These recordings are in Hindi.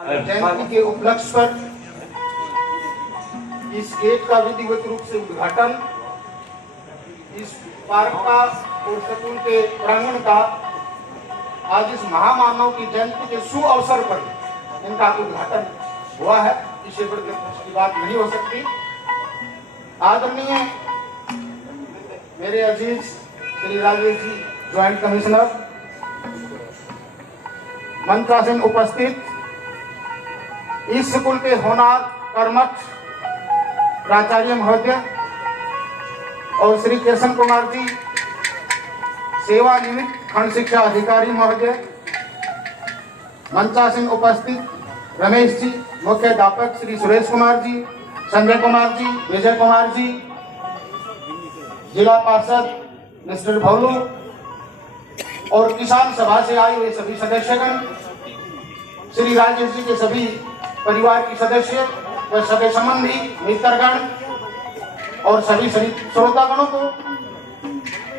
जयंती के उपलक्ष्य पर इस गेट का विधिवत रूप से उद्घाटन, इस पार्क का और स्कूल के प्रांगण का आज इस महामानव की जयंती के शुभ अवसर पर इनका उद्घाटन हुआ है। इससे बढ़कर की बात नहीं हो सकती। आदरणीय मेरे अजीज श्री राजेश जी ज्वाइंट कमिश्नर, मंचासीन उपस्थित इस स्कूल के होनार कर्मठ प्राचार्य महोदय और श्री कृष्ण कुमार जी सेवानिवृत्त खंड शिक्षा अधिकारी महोदय, मंचासीन उपस्थित रमेश जी, मुख्याध्यापक श्री सुरेश कुमार जी, संजय कुमार जी, विजय कुमार जी, जिला पार्षद मिस्टर भोलू और किसान सभा से आए हुए सभी सदस्यगण, श्री राजेश जी के सभी परिवार के सदस्य व सभी संबंधी मित्रगण और सभी श्रोतागणों को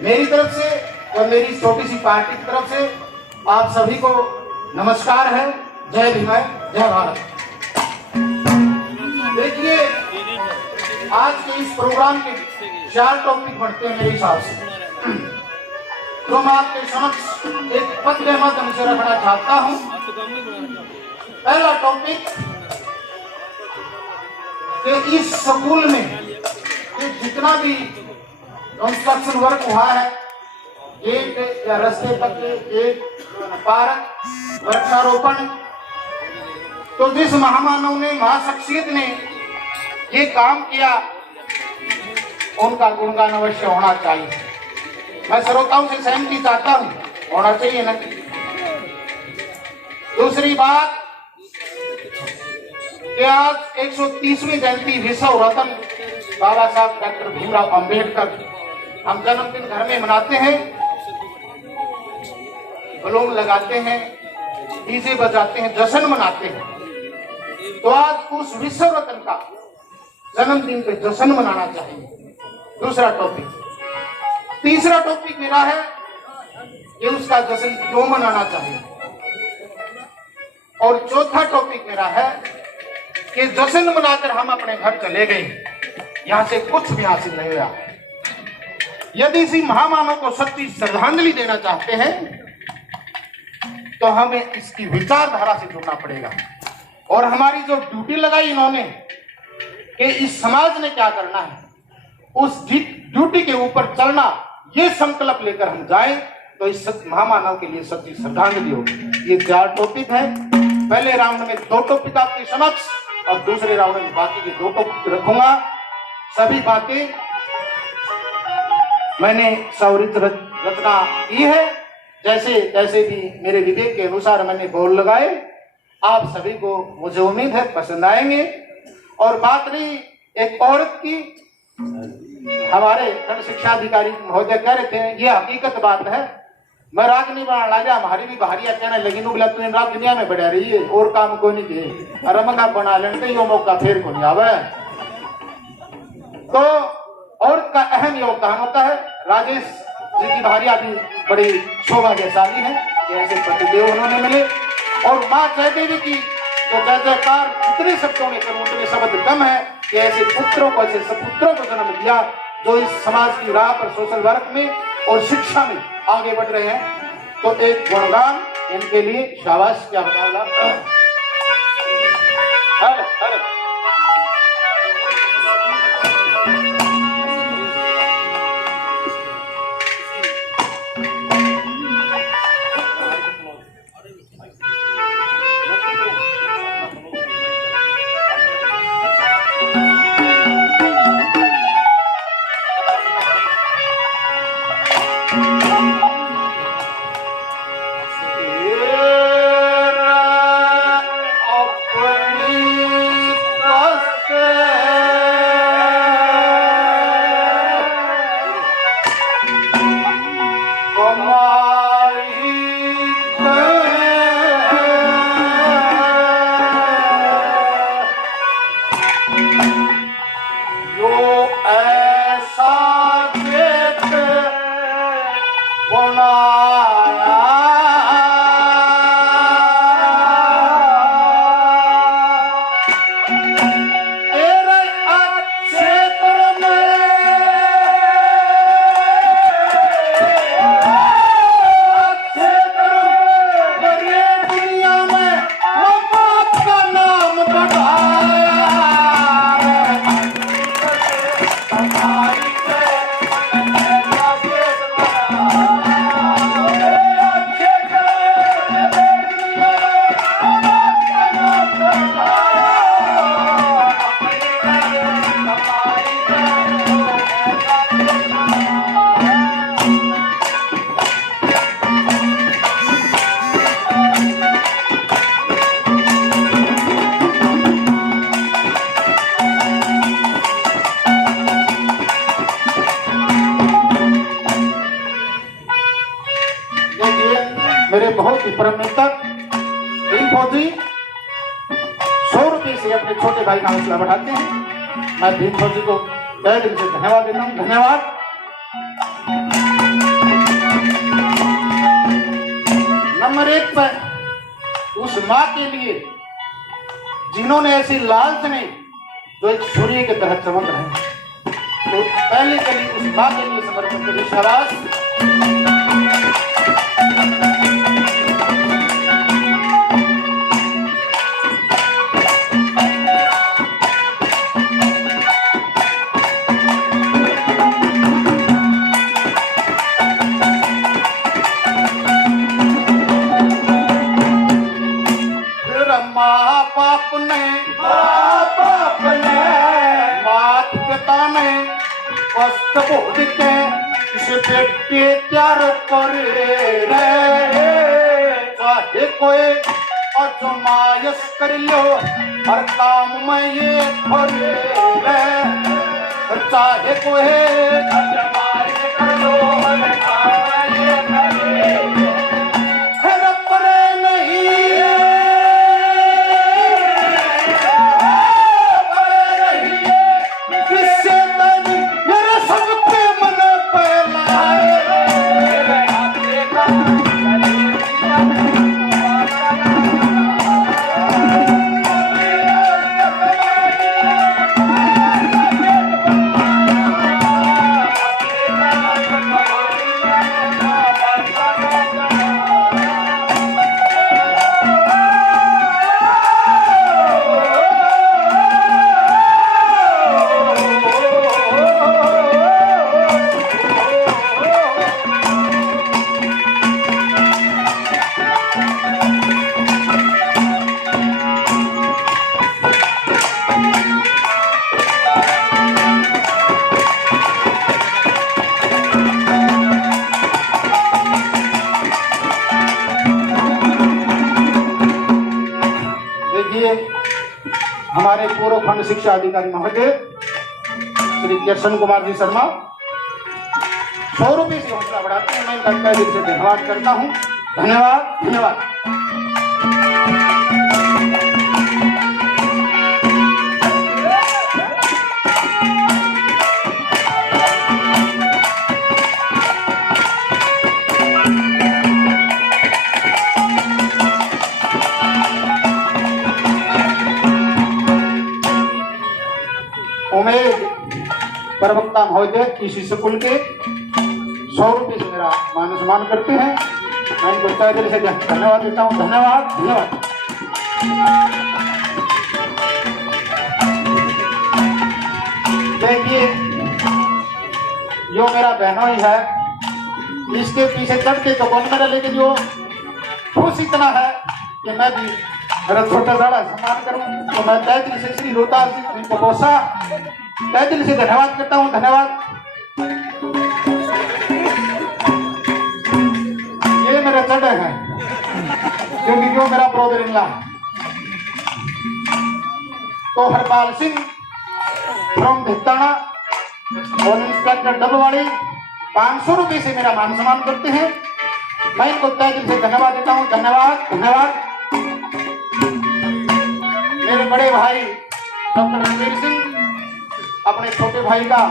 मेरी तरफ से और मेरी छोटी सी पार्टी की तरफ से आप सभी को नमस्कार है। जय भीम, जय भारत। देखिए, आज के इस प्रोग्राम के 4 टॉपिक बढ़ते हैं मेरे हिसाब से, तो मैं आपके समक्ष एक पत्र के माध्यम से रखना चाहता हूं। पहला टॉपिक कि इस स्कूल में जितना भी कंस्ट्रक्शन वर्क हुआ है, गेट या रास्ते तक के गेट, पार्क, वृक्षारोपण, तो जिस महामानव ने, महाशख्सियत ने ये काम किया, उनका गुणगान अवश्य होना चाहिए। मैं श्रोताओं से सहमति चाहता हूं, होना चाहिए ना। दूसरी बात कि आज 130वीं जयंती विश्व रत्न बाबा साहब डॉक्टर भीमराव अंबेडकर हम जन्मदिन घर में मनाते हैं, बलून लगाते हैं, डीजे बजाते हैं, जश्न मनाते हैं। तो आज उस विश्व रत्न का जन्मदिन पे जश्न मनाना चाहिए। दूसरा टॉपिक। तीसरा टॉपिक मेरा है कि उसका जश्न क्यों मनाना चाहिए, और चौथा टॉपिक मेरा है कि जश्न मनाकर हम अपने घर चले गए, यहां से कुछ भी हासिल नहीं हुआ। यदि इसी महामानव को सच्ची श्रद्धांजलि देना चाहते हैं तो हमें इसकी विचारधारा से जुड़ना पड़ेगा। और हमारी जो ड्यूटी लगाई इन्होंने कि इस समाज ने क्या करना है, उस ड्यूटी के ऊपर चलना, ये संकल्प लेकर हम जाएं तो इस महामानव के लिए सच्ची श्रद्धांजलि होगी। ये 4 टॉपिक है। पहले राउंड में 2 टॉपिक आपके समक्ष और दूसरे राउंड में बाकी के 2 टॉपिक रखूंगा। सभी बातें मैंने सौरित रचना की है, जैसे भी मेरे विवेक के अनुसार मैंने बोल लगाए। आप सभी को मुझे उम्मीद है पसंद आएंगे। और बात रही एक औरत की, हमारे खंड शिक्षा अधिकारी महोदय कह रहे थे, ये हकीकत बात है। मैं राग नहीं बना लगा, हमारी भी बाहरिया कहने लगी, नु बोला रात दुनिया में बढ़ा रही है और काम को नहीं किए, अरे मंगा बना लेते यो मौका फिर को नहीं आवे। तो औरत का अहम योगदान होता है। राजेश जी की भारिया भी बड़ी सौभाग्यशाली है कि ऐसे पतिदेव उन्होंने मिले। और माँ जयदेवी की तो जय जयकार जितने शब्दों में करूं उतने शब्द कम है कि ऐसे पुत्रों को, ऐसे सपुत्रों को जन्म दिया जो इस समाज की राह पर सोशल वर्क में और शिक्षा में आगे बढ़ रहे हैं। तो एक गुणगान इनके लिए, शाबाश। क्या बताएगा? परम मित्र भीम फौजी 100 रुपये से अपने छोटे भाई का हौसला बढ़ाते हैं। मैं भीम फौजी को तहे दिल से धन्यवाद देता हूँ। धन्यवाद। नंबर 1 पर उस माँ के लिए जिन्होंने ऐसी लालच में जो एक सूर्य के तरह चमक रहे हैं, तो पहले के लिए उस माँ के लिए समर्पण करिए। शाबाश। कष्ट भोग के इस बेटे प्यार कर चाहे कोई अजमायश कर लो हर काम में ये करे चाहे कोई अजमायश कर लो हर काम में ये करे हमारे पूर्व खंड शिक्षा अधिकारी महोदय श्री किशन कुमार जी शर्मा 100 रुपये से हौसला बढ़ाते हैं। मैं इनका तहे दिल से धन्यवाद करता हूँ। धन्यवाद। धन्यवाद। उमेद प्रवक्ता महोदय इसी स्कूल के 100 रुपये से मेरा मान सम्मान करते हैं। मैं इनको तहे दिल से धन्यवाद देता हूँ। धन्यवाद। धन्यवाद। देखिए जो मेरा बहनों ही है, इसके पीछे चढ़ते तो कौन मेरा, लेकिन जो खुश इतना है कि मैं भी मेरा छोटा बड़ा सम्मान करूं, तो मैं तहे दिल से श्री रोहतास जी इनको कोसा तहे दिल से धन्यवाद करता हूं। धन्यवाद। ये मेरे चढ़े हैं क्योंकि जो मेरा ब्रदर इन लॉ तो हरपाल सिंह फ्रॉम भित्ताना और इंस्पेक्टर डबवाड़ी 500 रुपये से मेरा मान सम्मान करते हैं। मैं इनको तहे दिल से धन्यवाद देता हूँ। धन्यवाद। धन्यवाद। मेरे बड़े भाई डॉक्टर रणवीर सिंह अपने छोटे भाई का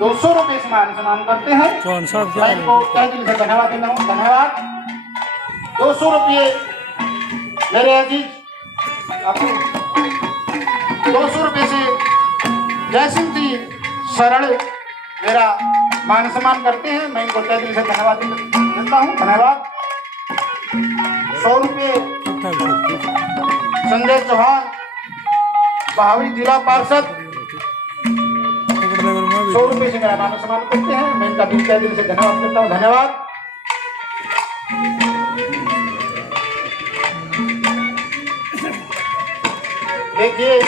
200 रुपये से मान सम्मान करते हैं। मैं इनको तहे दिल से धन्यवाद देता हूँ। धन्यवाद। 200 रुपये मेरे अजीज 200 रुपये से जयसिंह जी सरल मेरा मान सम्मान करते हैं। मैं इनको तहे दिल से धन्यवाद देता हूँ। धन्यवाद। 100 रुपये संजय चौहान बहावी जिला पार्षद 100 रुपये से मेरा मान सम्मान करते हैं। मैं इनका भी तहे दिल से धन्यवाद करता हूँ। धन्यवाद। देखिए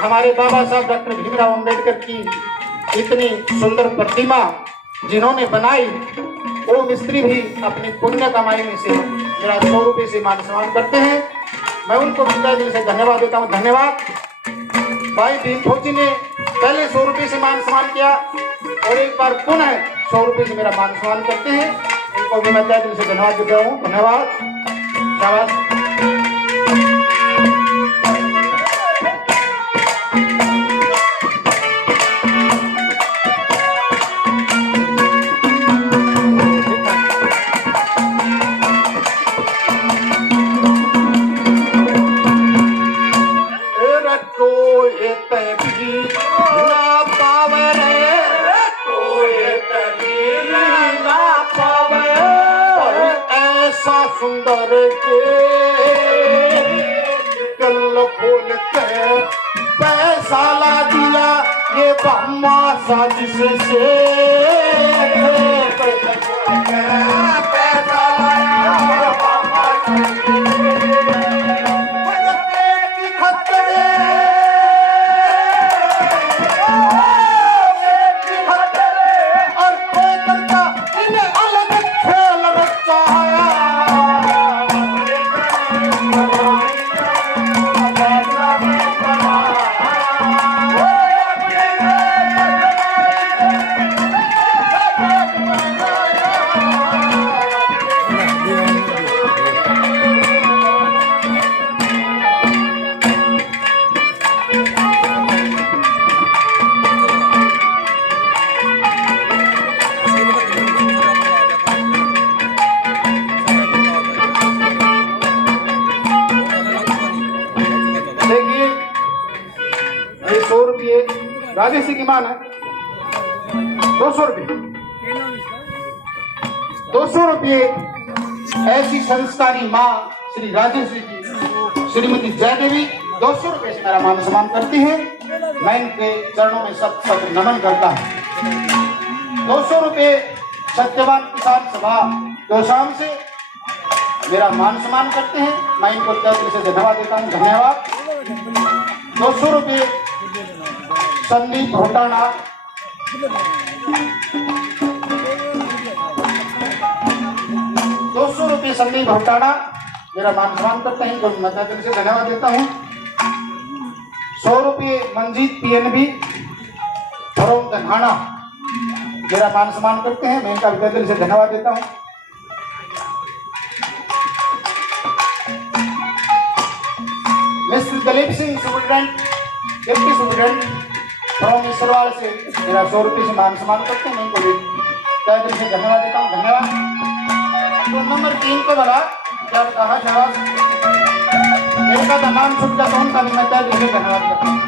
हमारे बाबा साहब डॉक्टर भीमराव अंबेडकर की इतनी सुंदर प्रतिमा जिन्होंने बनाई, वो मिस्त्री भी अपनी पुण्य कमाई में से मेरा 100 रुपये से मान सम्मान करते हैं। मैं उनको तहे दिल से धन्यवाद देता हूँ। धन्यवाद। भाई भीम फौजी ने पहले 100 रुपये से मान सम्मान किया और एक बार पुनः 100 रुपये से मेरा मान सम्मान करते हैं। को भी मैं तहे दिल से धन्यवाद देता हूँ। धन्यवाद, शाबाश। सुंदर के कल खोल के पैसा ला दिया ये ब्रह्मा साजिश से पैसा लाया ब्रह्मा और कोई करता इन्हें अलग खेल रखता है। राजेश की मान है 200 रुपये 200 रुपये ऐसी संस्कारी माँ श्री राजेश जी श्रीमती जयदेवी 200 रुपये से मेरा मान सम्मान करती है। मैं इनके चरणों में सत सत नमन करता हूँ। 200 रुपये सत्यवान किसान सभा दोसाम से मेरा मान सम्मान करते हैं। मैं इनको तहे दिल से धन्यवाद देता हूँ। धन्यवाद। 200 रुपये संदीप घोटाना 200 रुपये संदीप घोटाना मेरा मान सम्मान करते हैं, तो मैं तहे दिल से धन्यवाद देता हूँ। 100 रुपये मंजीत पीएनबी फरोम धनाना मेरा मान सम्मान करते हैं, मैं इनका तहे दिल से धन्यवाद देता हूँ। Mister Dalip Singh superintendent deputy superintendent from Isarwal से मेरा 100 रुपये से मान सम्मान करते हैं, मैं इनको तहे दिल से धन्यवाद देता हूँ। धन्यवाद। तो नंबर 3 को बोला क्या कहा शाबाश, इनका तो नाम छूट जाता हूँ, तभी मैं तहे दिल से धन्यवाद करता हूँ।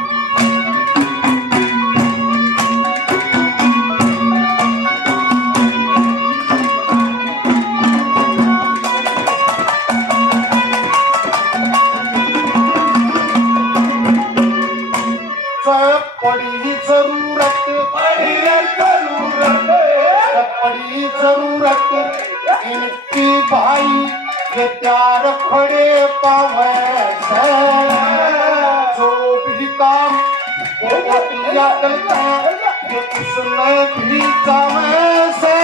पड़ी जरूरत इनकी भाई ये त्यार खड़े पावे से जो भी काम वो किया करते हैं ये उसने भी जावे से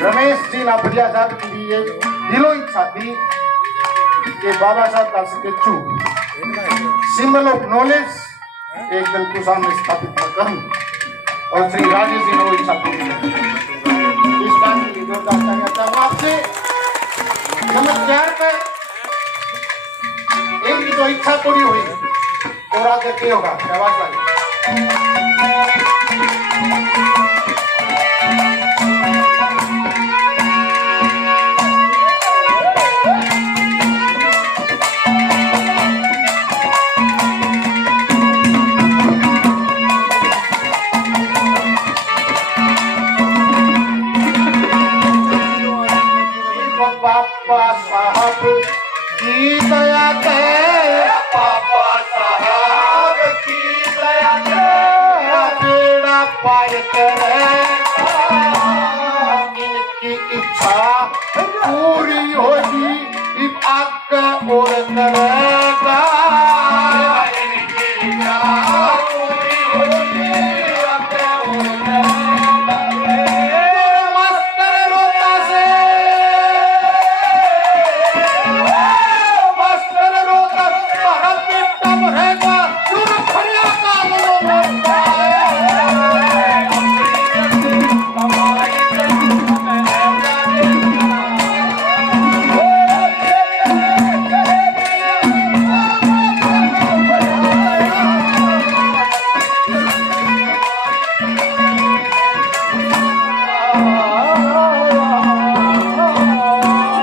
रमेश जी नाफड़िया साहब की भी ये दिलो इच्छा थी कि बाबा साहब का स्टेचू सिंबल ऑफ नॉलेज एक दिन के सामने स्थापित करूं और श्री राजेश जी ने वो इच्छा पूरी की। इस बात के लिए जोरदार तालियां चाहूंगा आपसे। नंबर 4 पे एक की तो इच्छा पूरी हुई और आगे क्या होगा आवाज वाली करे